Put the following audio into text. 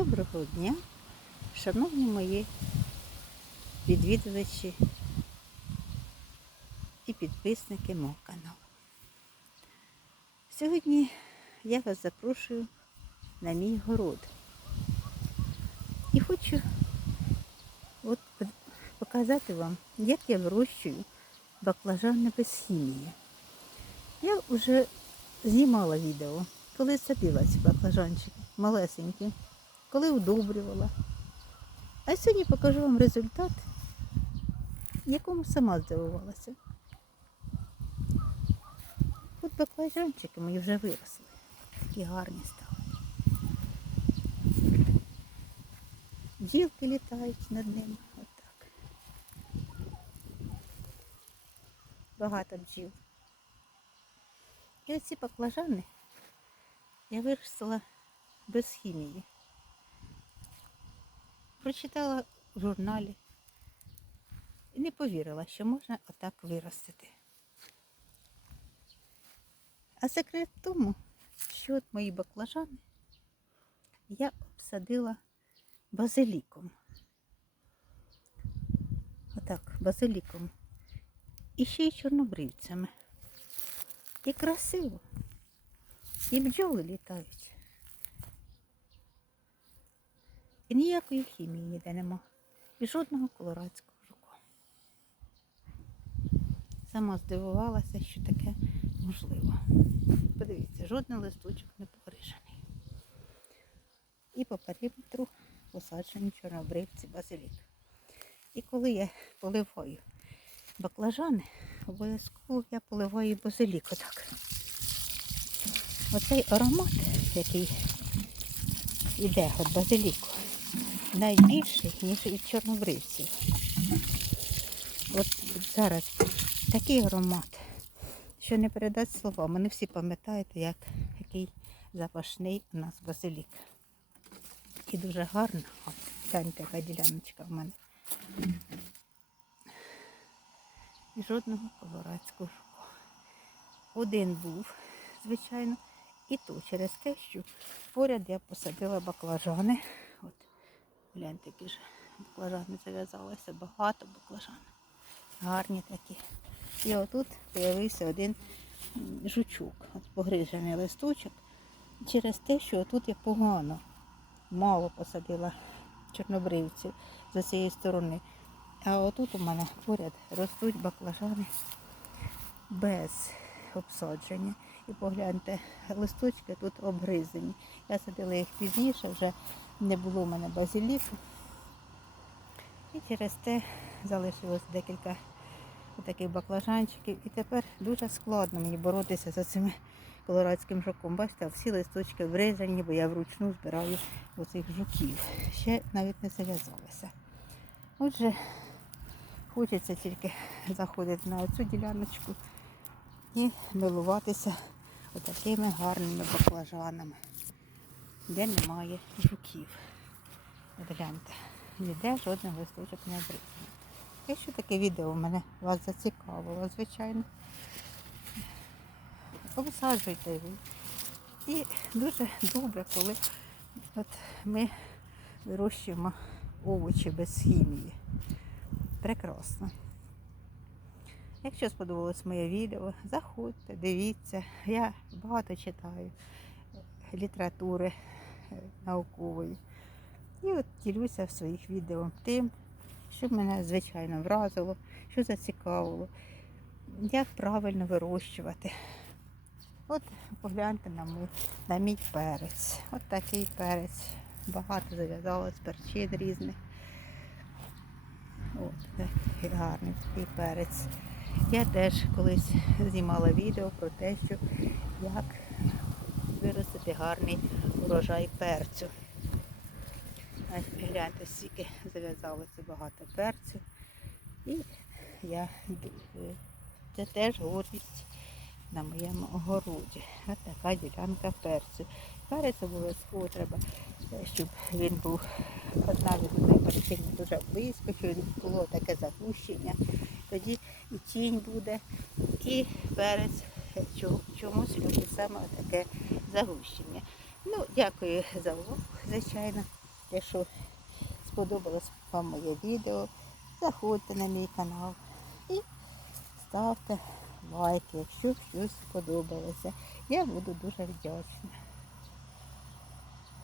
Доброго дня, шановні мої відвідувачі і підписники мого каналу. Сьогодні я вас запрошую на мій город. І хочу от показати вам, як я вирощую баклажани без хімії. Я вже знімала відео, коли садила ці баклажанчики малесенькі, коли удобрювала. А сьогодні покажу вам результат, якому сама здивувалася. От баклажанчики мої вже виросли, такі гарні стали. Бджілки літають над ними. Отак. Багато бджіл. І оці баклажани я виростила без хімії. Прочитала в журналі і не повірила, що можна отак виростити. А секрет в тому, що от мої баклажани я обсадила базиліком. Отак, базиліком. І ще й чорнобривцями. І красиво. І бджоли літають. І ніякої хімії ніде нема. І жодного колорадського жука. Сама здивувалася, що таке можливо. Подивіться, жодний листочок не погрижений. І по периметру посаджені чорнобривці базилік. І коли я поливаю баклажани, обов'язково я поливаю базилік отак. Оцей аромат, який йде від базиліку, найбільший, ніж від чорнобривців. От зараз такий аромат, що не передати словами. Не всі пам'ятаєте, як який запашний у нас базилік. І дуже гарно. От, гляньте, яка діляночка в мене. І жодного колорадського. Один був, звичайно, і то через те, що поряд я посадила баклажани. Гляньте, які ж баклажани зав'язалися, багато баклажан. Гарні такі. І отут з'явився один жучок, от погрижений листочок, через те, що отут я погано, мало посадила чорнобривців з цієї сторони. А отут у мене поряд ростуть баклажани без обсадження. І погляньте, листочки тут обгризані. Я садила їх пізніше, вже не було в мене базиліку. І через те залишилось декілька таких баклажанчиків. І тепер дуже складно мені боротися за цими колорадським жуком. Бачите, всі листочки обрізані, бо я вручну збираю оцих жуків. Ще навіть не зав'язалися. Отже, хочеться тільки заходити на цю діляночку і милуватися отакими гарними баклажанами, де немає жуків. Гляньте, ніде жодних листочок не обрізаний. Якщо таке відео мене вас зацікавило, звичайно, обсаджуйте його. І дуже добре, коли от ми вирощуємо овочі без хімії. Прекрасно. Якщо сподобалось моє відео, заходьте, дивіться. Я багато читаю літератури наукової. І от ділюся в своїх відео тим, що мене звичайно вразило, що зацікавило, як правильно вирощувати. От погляньте на мій, на мій перець. От такий перець. Багато зав'язалось перчин різних. От, такий гарний такий перець. Я теж колись знімала відео про те, що як виростити гарний урожай перцю. Гляньте, скільки зав'язалося багато перцю. І я це теж гордість на моєму огороді. Ось така ділянка перцю. Перець обов'язково треба, щоб він був одна від одної дуже близько, щоб було таке загущення. Тоді і тінь буде, і перець чомусь любить саме таке загущення. Ну, дякую за увагу, звичайно. Якщо сподобалось вам моє відео, заходьте на мій канал і ставте лайки, якщо щось сподобалося. Я буду дуже вдячна.